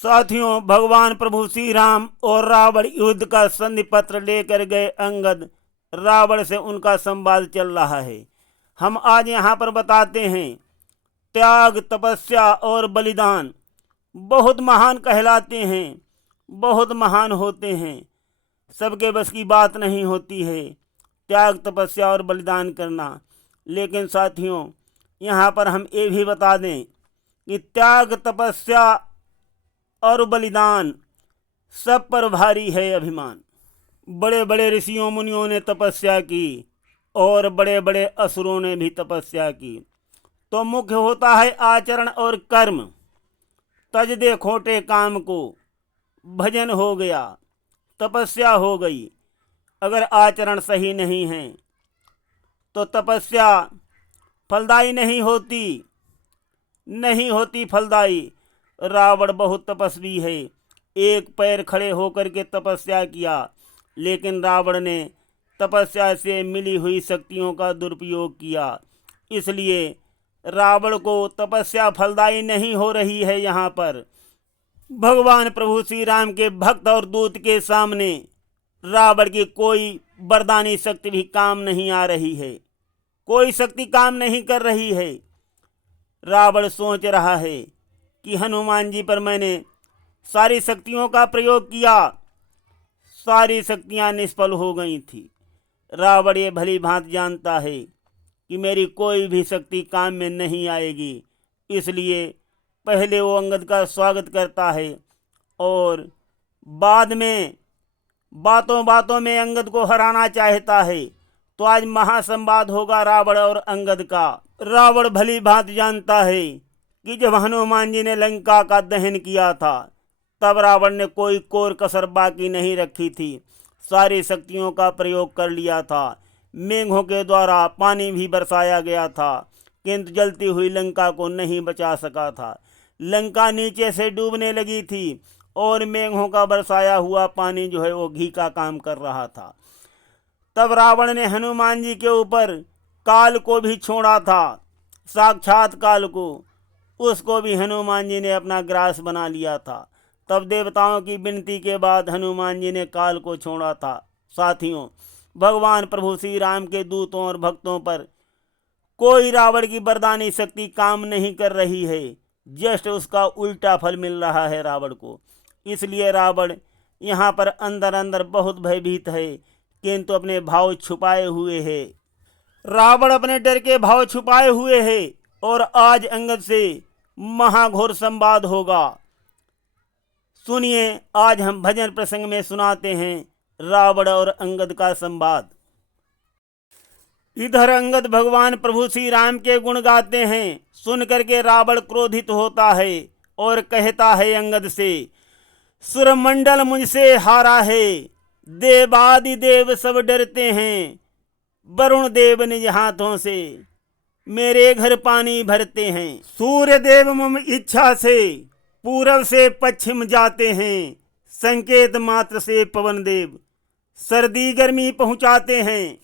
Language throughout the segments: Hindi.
साथियों, भगवान प्रभु श्री राम और रावण युद्ध का संधि पत्र लेकर गए। अंगद रावण से उनका संवाद चल रहा है। हम आज यहाँ पर बताते हैं त्याग, तपस्या और बलिदान बहुत महान कहलाते हैं, बहुत महान होते हैं। सबके बस की बात नहीं होती है त्याग, तपस्या और बलिदान करना। लेकिन साथियों, यहाँ पर हम ये भी बता दें कि त्याग, तपस्या और बलिदान सब पर भारी है अभिमान। बड़े बड़े ऋषियों मुनियों ने तपस्या की और बड़े बड़े असुरों ने भी तपस्या की। तो मुख्य होता है आचरण और कर्म। तज दे खोटे काम को, भजन हो गया, तपस्या हो गई। अगर आचरण सही नहीं है तो तपस्या फलदायी नहीं होती फलदायी। रावण बहुत तपस्वी है, एक पैर खड़े होकर के तपस्या किया, लेकिन रावण ने तपस्या से मिली हुई शक्तियों का दुरुपयोग किया। इसलिए रावण को तपस्या फलदायी नहीं हो रही है। यहाँ पर भगवान प्रभु श्री राम के भक्त और दूत के सामने रावण की कोई वरदानी शक्ति भी काम नहीं आ रही है, कोई शक्ति काम नहीं कर रही है। रावण सोच रहा है कि हनुमान जी पर मैंने सारी शक्तियों का प्रयोग किया, सारी शक्तियां निष्फल हो गई थी। रावण ये भली भांति जानता है कि मेरी कोई भी शक्ति काम में नहीं आएगी। इसलिए पहले वो अंगद का स्वागत करता है और बाद में बातों बातों में अंगद को हराना चाहता है। तो आज महासंवाद होगा रावण और अंगद का। रावण भली भांति जानता है कि जब हनुमान जी ने लंका का दहन किया था तब रावण ने कोई कोर कसर बाकी नहीं रखी थी, सारी शक्तियों का प्रयोग कर लिया था। मेघों के द्वारा पानी भी बरसाया गया था, किंतु जलती हुई लंका को नहीं बचा सका था। लंका नीचे से डूबने लगी थी और मेघों का बरसाया हुआ पानी जो है वो घी का काम कर रहा था। तब रावण ने हनुमान जी के ऊपर काल को भी छोड़ा था, साक्षात काल को, उसको भी हनुमान जी ने अपना ग्रास बना लिया था। तब देवताओं की विनती के बाद हनुमान जी ने काल को छोड़ा था। साथियों, भगवान प्रभु श्री राम के दूतों और भक्तों पर कोई रावण की वरदानी शक्ति काम नहीं कर रही है, जस्ट उसका उल्टा फल मिल रहा है रावण को। इसलिए रावण यहाँ पर अंदर अंदर बहुत भयभीत है, किंतु अपने भाव छुपाए हुए है। रावण अपने डर के भाव छुपाए हुए है और आज अंगद से महाघोर संवाद होगा। सुनिए, आज हम भजन प्रसंग में सुनाते हैं रावण और अंगद का संवाद। इधर अंगद भगवान प्रभु श्री राम के गुण गाते हैं। सुन करके रावण क्रोधित होता है और कहता है अंगद से, सुरमंडल मुझसे हारा है, देवादि देव सब डरते हैं, वरुण देव निज हाथों से मेरे घर पानी भरते हैं। सूर्य देव मम इच्छा से पूरब से पश्चिम जाते हैं, संकेत मात्र से पवन देव सर्दी गर्मी पहुंचाते हैं।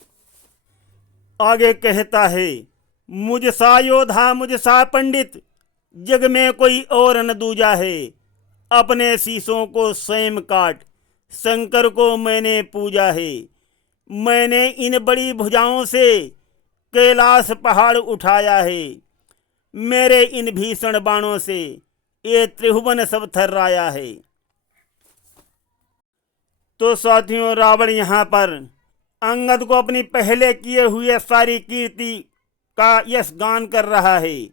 आगे कहता है, मुझ सा योद्धा मुझ सा पंडित जग में कोई और न दूजा है, अपने शीशों को स्वयं काट शंकर को मैंने पूजा है। मैंने इन बड़ी भुजाओं से कैलाश पहाड़ उठाया है, मेरे इन भीषण बाणों से ये त्रिभुवन सब थर्राया है। तो साथियों, रावण यहाँ पर अंगद को अपनी पहले किए हुए सारी कीर्ति का यश गान कर रहा है।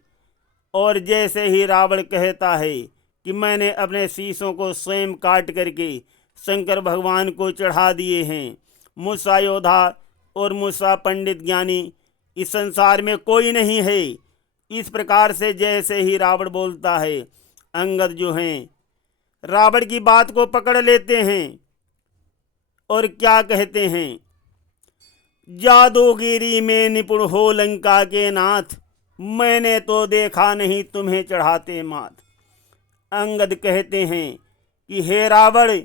और जैसे ही रावण कहता है कि मैंने अपने शीशों को स्वयं काट करके शंकर भगवान को चढ़ा दिए हैं, मुझसा योद्धा और मुझसा पंडित ज्ञानी इस संसार में कोई नहीं है, इस प्रकार से जैसे ही रावण बोलता है, अंगद जो हैं रावण की बात को पकड़ लेते हैं और क्या कहते हैं, जादूगिरी में निपुण हो लंका के नाथ, मैंने तो देखा नहीं तुम्हें चढ़ाते माथ। अंगद कहते हैं कि हे रावण,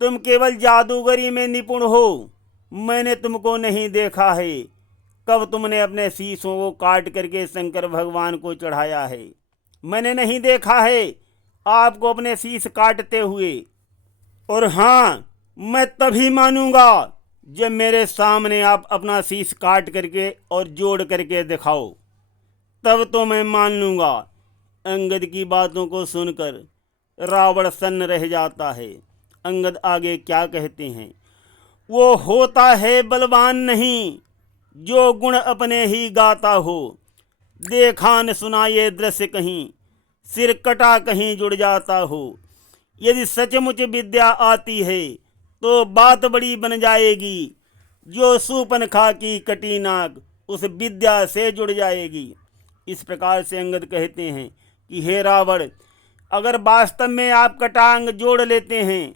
तुम केवल जादूगरी में निपुण हो, मैंने तुमको नहीं देखा है। कब तुमने अपने शीशों को काट करके शंकर भगवान को चढ़ाया है, मैंने नहीं देखा है। आपको अपने शीश काटते हुए। और हाँ, मैं तभी मानूंगा जब मेरे सामने आप अपना शीश काट करके और जोड़ करके दिखाओ, तब तो मैं मान लूँगा। अंगद की बातों को सुनकर रावण सन्न रह जाता है। अंगद आगे क्या कहते हैं? वो होता है बलवान नहीं जो गुण अपने ही गाता हो, देखा न सुना ये दृश्य कहीं, सिर कटा कहीं जुड़ जाता हो। यदि सचमुच विद्या आती है तो बात बड़ी बन जाएगी, जो सूपनखा की कटी नाक उस विद्या से जुड़ जाएगी। इस प्रकार से अंगद कहते हैं कि हे रावण, अगर वास्तव में आप कटांग जोड़ लेते हैं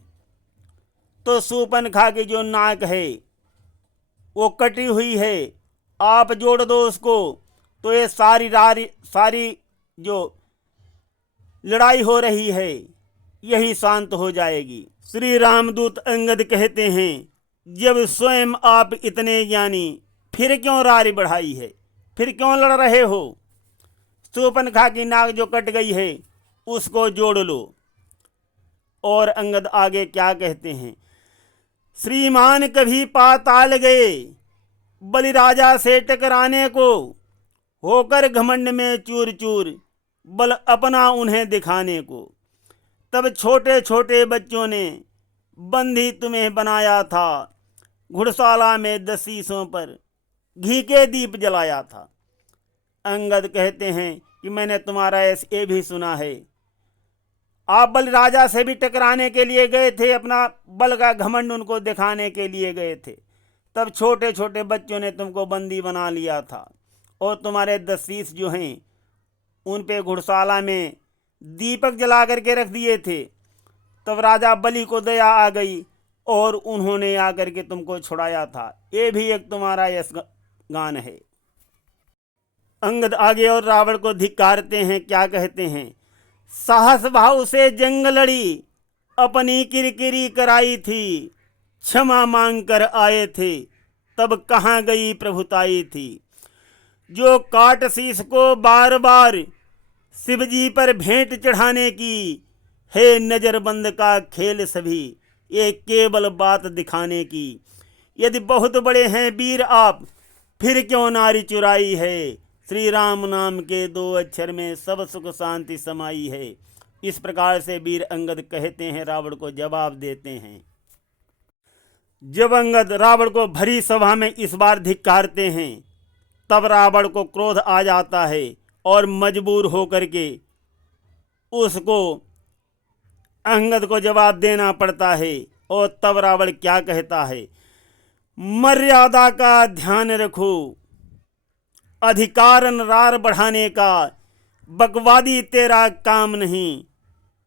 तो सूपनखा की जो नाक है वो कटी हुई है, आप जोड़ दो उसको, तो ये सारी जो लड़ाई हो रही है यही शांत हो जाएगी। श्री रामदूत अंगद कहते हैं, जब स्वयं आप इतने ज्ञानी, फिर क्यों रारी बढ़ाई है, फिर क्यों लड़ रहे हो? सूपनखा की नाक जो कट गई है उसको जोड़ लो। और अंगद आगे क्या कहते हैं? श्रीमान कभी पाताल गए बलिराजा से टकराने को, होकर घमंड में चूर चूर बल अपना उन्हें दिखाने को। तब छोटे छोटे बच्चों ने बंदी तुम्हें बनाया था, घुड़शाला में दसीसों पर घी के दीप जलाया था। अंगद कहते हैं कि मैंने तुम्हारा ये भी सुना है, आप बलराजा से भी टकराने के लिए गए थे, अपना बल का घमंड उनको दिखाने के लिए गए थे। तब छोटे छोटे बच्चों ने तुमको बंदी बना लिया था और तुम्हारे दसीस जो हैं उन पे घुड़शाला में दीपक जला करके रख दिए थे। तब राजा बलि को दया आ गई और उन्होंने आकर के तुमको छुड़ाया था। ये भी एक तुम्हारा यश गान है। अंगद आगे और रावण को धिक्कारते हैं, क्या कहते हैं? साहस भाव से जंग लड़ी, अपनी किरकिरी कराई थी, क्षमा मांग कर आए थे, तब कहाँ गई प्रभुताई थी। जो काट शीश को बार बार शिवजी पर भेंट चढ़ाने की, है नजरबंद का खेल सभी, ये केवल बात दिखाने की। यदि बहुत बड़े हैं वीर आप, फिर क्यों नारी चुराई है। श्री राम नाम के 2 अक्षर में सब सुख शांति समाई है। इस प्रकार से वीर अंगद कहते हैं, रावण को जवाब देते हैं। जब अंगद रावण को भरी सभा में इस बार धिक्कारते हैं, तब रावण को क्रोध आ जाता है और मजबूर होकर के उसको अंगद को जवाब देना पड़ता है। और तब रावण क्या कहता है? मर्यादा का ध्यान रखो, अधिकार नरार बढ़ाने का, बकवादी तेरा काम नहीं,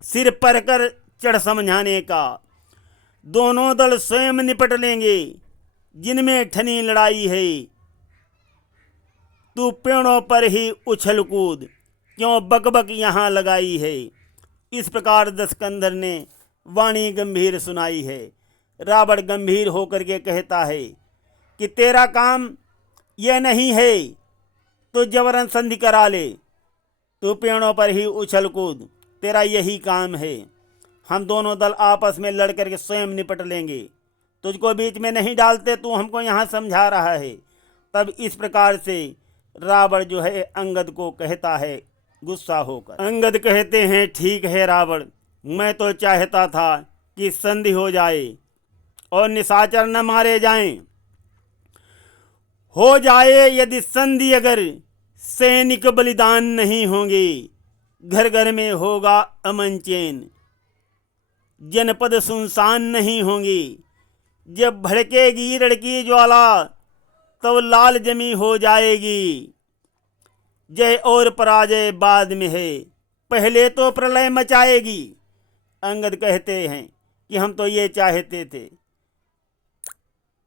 सिर पर कर चढ़ समझाने का। दोनों दल स्वयं निपट लेंगे, जिनमें ठनी लड़ाई है। तू पेड़ों पर ही उछल कूद, क्यों बकबक यहाँ लगाई है। इस प्रकार दशकंधर ने वाणी गंभीर सुनाई है। रावण गंभीर होकर के कहता है कि तेरा काम यह नहीं है तो जबरन संधि करा ले, तू पेड़ों पर ही उछल कूद, तेरा यही काम है। हम दोनों दल आपस में लड़ करके स्वयं निपट लेंगे, तुझको बीच में नहीं डालते, तू हमको यहाँ समझा रहा है। तब इस प्रकार से रावण जो है अंगद को कहता है गुस्सा होकर। अंगद कहते हैं, ठीक है रावण, मैं तो चाहता था कि संधि हो जाए और निशाचर न मारे जाएं। हो जाए यदि संधि, अगर सैनिक बलिदान नहीं होंगे, घर घर में होगा अमन चैन, जनपद सुनसान नहीं होंगे। जब भड़केगी लड़की ज्वाला, तब लाल जमी हो जाएगी। जय और पराजय बाद में है, पहले तो प्रलय मचाएगी। अंगद कहते हैं कि हम तो ये चाहते थे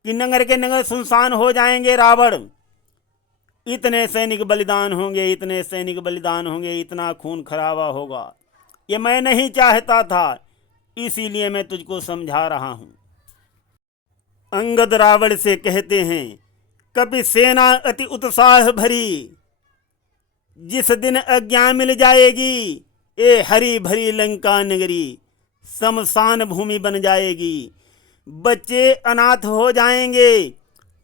कि नगर के नगर सुनसान हो जाएंगे रावण, इतने सैनिक बलिदान होंगे, इतने सैनिक बलिदान होंगे, इतना खून खराबा होगा, ये मैं नहीं चाहता था, इसीलिए मैं तुझको समझा रहा हूँ। अंगद रावण से कहते हैं, कपि सेना अति उत्साह भरी, जिस दिन आज्ञा मिल जाएगी, ये हरी भरी लंका नगरी शमशान भूमि बन जाएगी। बच्चे अनाथ हो जाएंगे,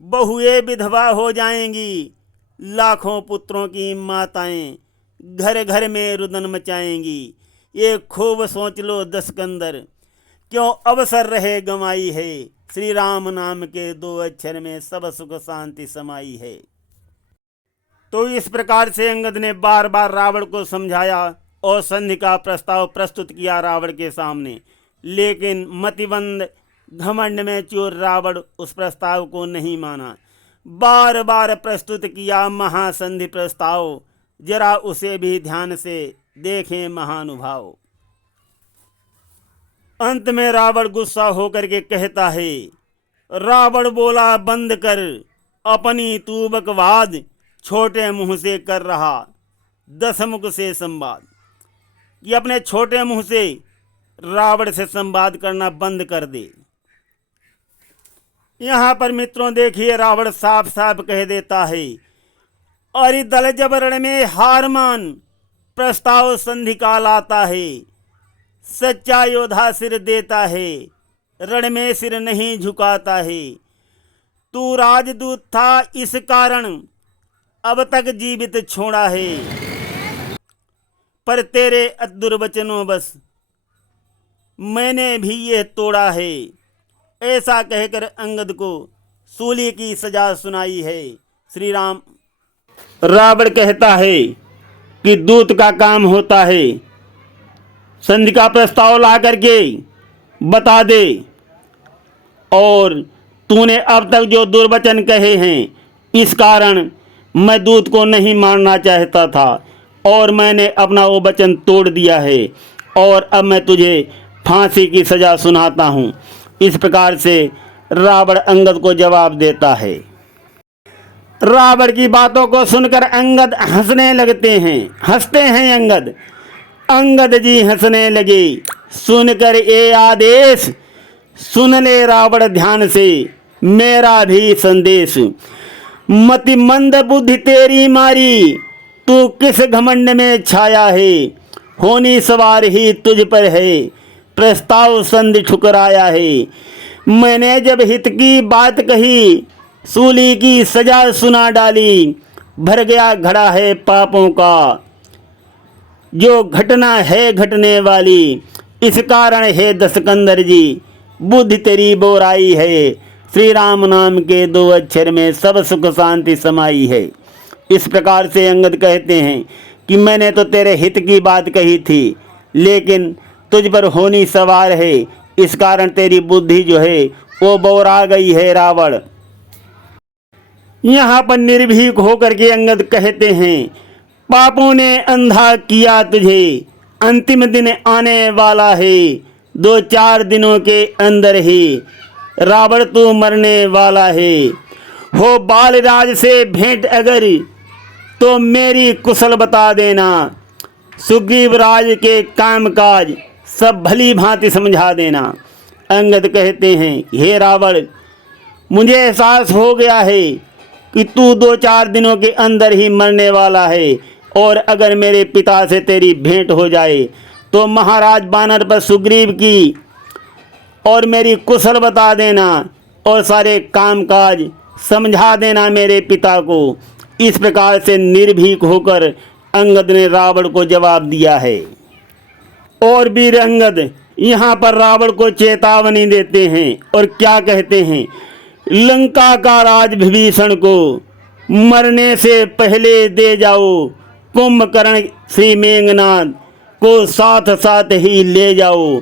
बहुएं विधवा हो जाएंगी, लाखों पुत्रों की माताएं घर घर में रुदन मचाएंगी। ये खूब सोच लो दशकंदर, क्यों अवसर रहे गंवाई है। श्री राम नाम के 2 अक्षर में सब सुख शांति समाई है। तो इस प्रकार से अंगद ने बार बार रावण को समझाया और संधि का प्रस्ताव प्रस्तुत किया रावण के सामने, लेकिन मतिबंद घमंड में चूर रावण उस प्रस्ताव को नहीं माना। बार बार प्रस्तुत किया महासंधि प्रस्ताव, जरा उसे भी ध्यान से देखें महानुभाव। अंत में रावण गुस्सा होकर के कहता है, रावण बोला बंद कर अपनी तू बकवाद, छोटे मुंह से कर रहा दशमुख से संवाद। कि अपने छोटे मुंह से रावण से संवाद करना बंद कर दे। यहाँ पर मित्रों देखिए रावण साफ साफ कह देता है, और दल जब रण में हार मान प्रस्ताव संधि का लाता है। सच्चा योद्धा सिर देता है, रण में सिर नहीं झुकाता है। तू राजदूत था इस कारण अब तक जीवित छोड़ा है, पर तेरे दुर्वचनों बस मैंने भी ये तोड़ा है। ऐसा कहकर अंगद को सूली की सजा सुनाई है। श्री राम। रावण कहता है कि दूत का काम होता है संधि का प्रस्ताव ला करके बता दे, और तूने अब तक जो दुर्वचन कहे हैं इस कारण मैं दूत को नहीं मारना चाहता था, और मैंने अपना वो वचन तोड़ दिया है, और अब मैं तुझे फांसी की सजा सुनाता हूँ। इस प्रकार से रावण अंगद को जवाब देता है। रावण की बातों को सुनकर अंगद हंसने लगते हैं, हंसते हैं अंगद। अंगद जी हंसने लगे सुनकर ये आदेश, सुन ले रावण ध्यान से मेरा भी संदेश। मति मंद बुद्धि तेरी मारी, तू किस घमंड में छाया है। होनी सवार ही तुझ पर है, प्रस्ताव संधि ठुकराया है। मैंने जब हित की बात कही, सूली की सजा सुना डाली। भर गया घड़ा है पापों का, जो घटना है घटने वाली। इस कारण है दशकंदर जी, बुद्धि तेरी बोराई है। श्री राम नाम के 2 अक्षर में सब सुख शांति समाई है। इस प्रकार से अंगद कहते हैं कि मैंने तो तेरे हित की बात कही थी, लेकिन तुझ पर होनी सवार है, इस कारण तेरी बुद्धि जो है वो बोरा गई है रावण। यहाँ पर निर्भीक होकर के अंगद कहते हैं, पापों ने अंधा किया तुझे, अंतिम दिन आने वाला है। 2-4 दिनों के अंदर ही रावण तू मरने वाला है। हो बालराज से भेंट अगर तो मेरी कुशल बता देना। सुग्रीव राज के कामकाज सब भली भांति समझा देना। अंगद कहते हैं, हे रावण, मुझे एहसास हो गया है कि तू 2-4 दिनों के अंदर ही मरने वाला है, और अगर मेरे पिता से तेरी भेंट हो जाए तो महाराज बानर पर सुग्रीव की और मेरी कुशल बता देना, और सारे कामकाज समझा देना मेरे पिता को। इस प्रकार से निर्भीक होकर अंगद ने रावण को जवाब दिया है। और वीर अंगद यहाँ पर रावण को चेतावनी देते हैं और क्या कहते हैं, लंका का राज विभीषण को मरने से पहले दे जाओ। कुंभकर्ण श्री मेघनाद को साथ साथ ही ले जाओ।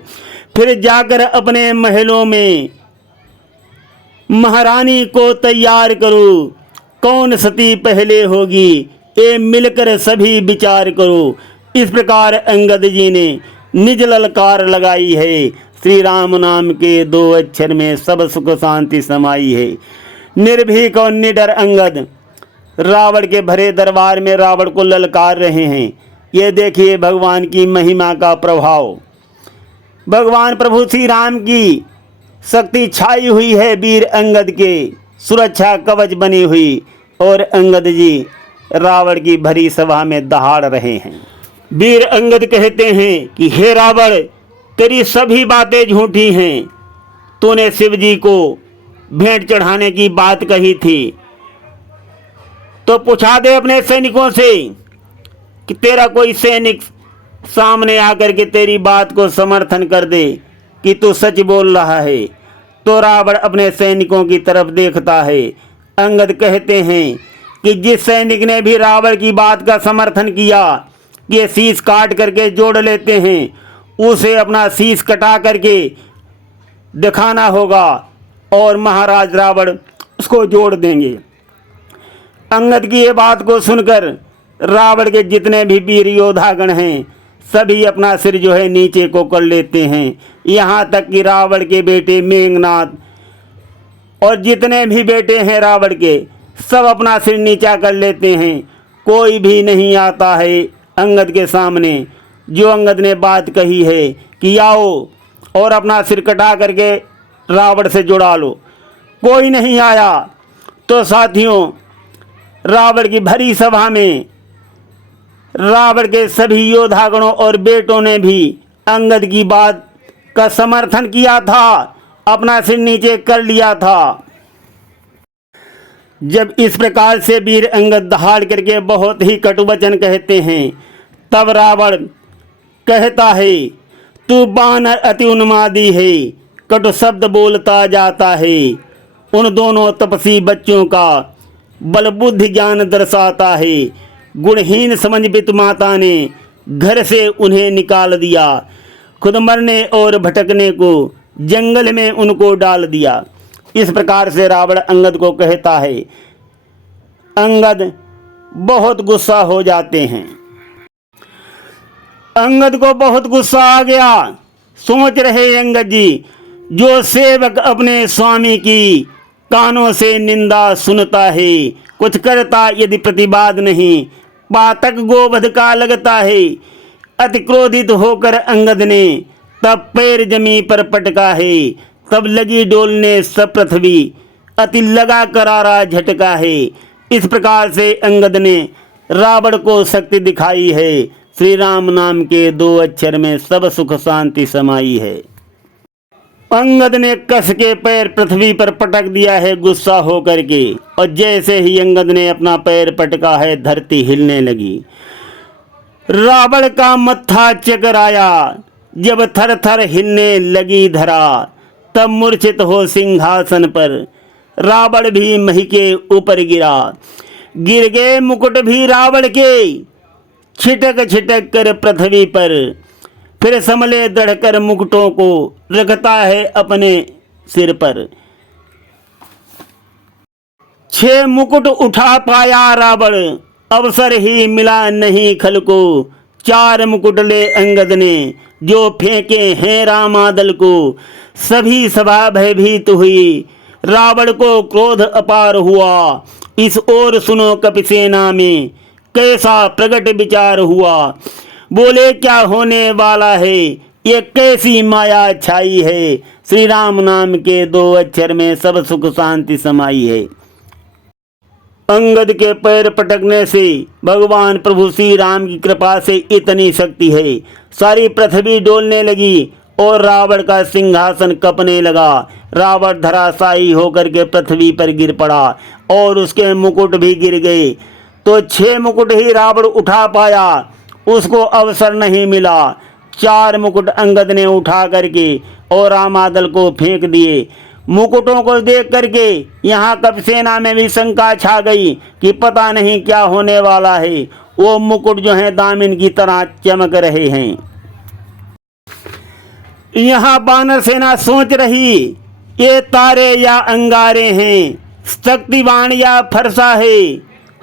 फिर जाकर अपने महलों में महारानी को तैयार करो। कौन सती पहले होगी, ये मिलकर सभी विचार करो। इस प्रकार अंगद जी ने निज ललकार लगाई है। श्री राम नाम के 2 अक्षर में सब सुख शांति समाई है। निर्भीक और निडर अंगद रावण के भरे दरबार में रावण को ललकार रहे हैं। ये देखिए भगवान की महिमा का प्रभाव। भगवान प्रभु श्री राम की शक्ति छाई हुई है वीर अंगद के, सुरक्षा कवच बनी हुई, और अंगद जी रावण की भरी सभा में दहाड़ रहे हैं। वीर अंगद कहते हैं कि हे रावण, तेरी सभी बातें झूठी हैं। तूने शिव जी को भेंट चढ़ाने की बात कही थी, तो पूछा दे अपने सैनिकों से कि तेरा कोई सैनिक सामने आकर के तेरी बात को समर्थन कर दे कि तू सच बोल रहा है। तो रावण अपने सैनिकों की तरफ देखता है। अंगद कहते हैं कि जिस सैनिक ने भी रावण की बात का समर्थन किया कि ये शीश काट करके जोड़ लेते हैं, उसे अपना शीश कटा करके दिखाना होगा और महाराज रावण उसको जोड़ देंगे। अंगद की ये बात को सुनकर रावण के जितने भी वीर योद्धागण हैं सभी अपना सिर जो है नीचे को कर लेते हैं। यहाँ तक कि रावण के बेटे मेघनाथ और जितने भी बेटे हैं रावण के सब अपना सिर नीचा कर लेते हैं। कोई भी नहीं आता है अंगद के सामने जो अंगद ने बात कही है कि आओ और अपना सिर कटा करके रावण से जुड़ा लो। कोई नहीं आया। तो साथियों, रावण की भरी सभा में रावण के सभी योद्धागणों और बेटों ने भी अंगद की बात का समर्थन किया था, अपना सिर नीचे कर लिया था। जब इस प्रकार से वीर अंगद दहाड़ करके बहुत ही कटु वचन कहते हैं, तब रावण कहता है, तू बानर अति उन्मादी है, कटु शब्द बोलता जाता है। उन दोनों तपसी बच्चों का बल बुद्धि ज्ञान दर्शाता है। गुणहीन समझ वित माता ने घर से उन्हें निकाल दिया। खुद मरने और भटकने को जंगल में उनको डाल दिया। इस प्रकार से रावण अंगद को कहता है। अंगद बहुत गुस्सा हो जाते हैं। अंगद को बहुत गुस्सा आ गया। सोच रहे अंगद जी, जो सेवक अपने स्वामी की कानों से निंदा सुनता है, कुछ करता यदि प्रतिवाद नहीं, पातक गोवध का लगता है। अति क्रोधित होकर अंगद ने तब पैर जमी पर पटका है। तब लगी डोलने सब पृथ्वी, अति लगा करारा झटका है। इस प्रकार से अंगद ने रावण को शक्ति दिखाई है। श्री राम नाम के 2 अक्षर में सब सुख शांति समाई है। अंगद ने कस के पैर पृथ्वी पर पटक दिया है गुस्सा होकर के, और जैसे ही अंगद ने अपना पैर पटका है धरती हिलने लगी। रावण का मत्था चकराया। जब थर थर हिलने लगी धरा, तब मूर्छित हो सिंहासन पर रावण भी मही के ऊपर गिरा। गिर गए मुकुट भी रावण के, छिटक छिटक कर पृथ्वी पर। फिर समले दढ़कर मुकुटों को रखता है अपने सिर पर। 6 मुकुट उठा पाया रावण, अवसर ही मिला नहीं खल को। 4 मुकुट ले अंगद ने, जो फेंके हैं रामादल को। सभी सभा भयभीत हुई, रावण को क्रोध अपार हुआ। इस ओर सुनो कपिसेना में, कैसा प्रगट विचार हुआ। बोले क्या होने वाला है, ये कैसी माया छाई है। श्री राम नाम के 2 अक्षर में सब सुख शांति समाई है। अंगद के पैर पटकने से भगवान प्रभु श्री राम की कृपा से इतनी शक्ति है। सारी पृथ्वी डोलने लगी और रावण का सिंहासन कपने लगा। रावण धराशायी होकर के पृथ्वी पर गिर पड़ा और उसके मुकुट भी गिर गए। तो 6 मुकुट ही रावण उठा पाया, उसको अवसर नहीं मिला। 4 मुकुट अंगद ने उठा करके और रामादल को फेंक दिए। मुकुटों को देख करके यहाँ कपिसेना में भी शंका छा गई कि पता नहीं क्या होने वाला है। वो मुकुट जो है दामिन की तरह चमक रहे हैं। यहाँ बानर सेना सोच रही, ये तारे या अंगारे हैं, शक्तिवान या फरसा है।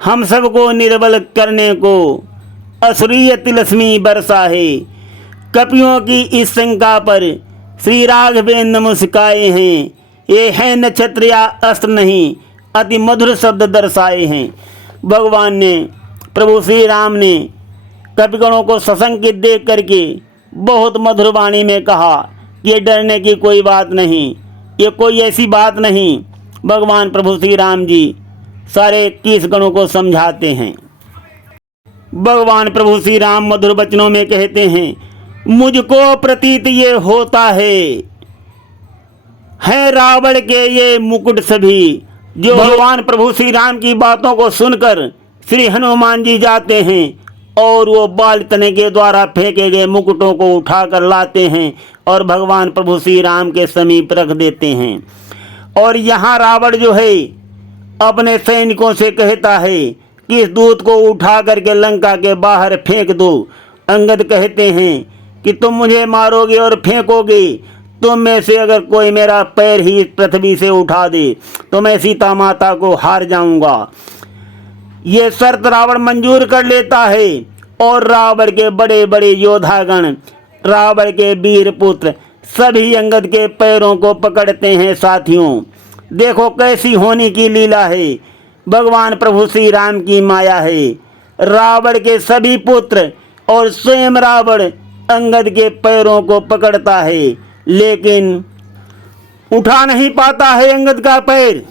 हम सबको निर्बल करने को असुरीय तिलस्मी बरसा है। कपियों की इस शंका पर श्री राघवेंद्र मुस्काए हैं। ये है नक्षत्र या अस्त्र नहीं, अति मधुर शब्द दर्शाए हैं। भगवान ने, प्रभु श्री राम ने कपिगणों को सशंकित देख करके बहुत मधुर वाणी में कहा कि ये डरने की कोई बात नहीं, ये कोई ऐसी बात नहीं। भगवान प्रभु श्री राम जी सारे 21 गणों को समझाते हैं। भगवान प्रभु श्री राम मधुर वचनों में कहते हैं, मुझको प्रतीत ये होता है रावण के ये मुकुट सभी। जो भगवान प्रभु श्री राम की बातों को सुनकर श्री हनुमान जी जाते हैं और वो बाल तने के द्वारा फेंके गए मुकुटों को उठाकर लाते हैं और भगवान प्रभु श्री राम के समीप रख देते हैं। और यहाँ रावण जो है अपने सैनिकों से कहता है कि इस दूत को उठा करके लंका के बाहर फेंक दो। अंगद कहते हैं कि तुम मुझे मारोगे और फेंकोगे, तुम में से अगर कोई मेरा पैर ही पृथ्वी से उठा दे तो मैं सीता माता को हार जाऊंगा। ये शर्त रावण मंजूर कर लेता है और रावण के बड़े बड़े योद्धागण, रावण के वीर पुत्र सभी अंगद के पैरों को पकड़ते हैं। साथियों, देखो कैसी होने की लीला है, भगवान प्रभु श्री राम की माया है। रावण के सभी पुत्र और स्वयं रावण अंगद के पैरों को पकड़ता है, लेकिन उठा नहीं पाता है अंगद का पैर,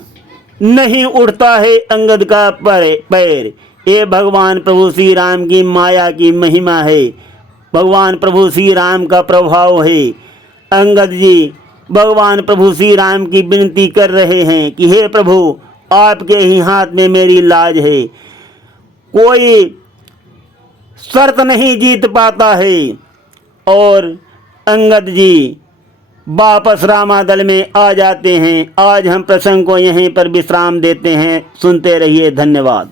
नहीं उठता है अंगद का पैर। ये भगवान प्रभु श्री राम की माया की महिमा है, भगवान प्रभु श्री राम का प्रभाव है। अंगद जी भगवान प्रभु श्री राम की विनती कर रहे हैं कि हे प्रभु, आपके ही हाथ में मेरी लाज है। कोई शर्त नहीं जीत पाता है और अंगद जी वापस रामादल में आ जाते हैं। आज हम प्रसंग को यहीं पर विश्राम देते हैं। सुनते रहिए। धन्यवाद।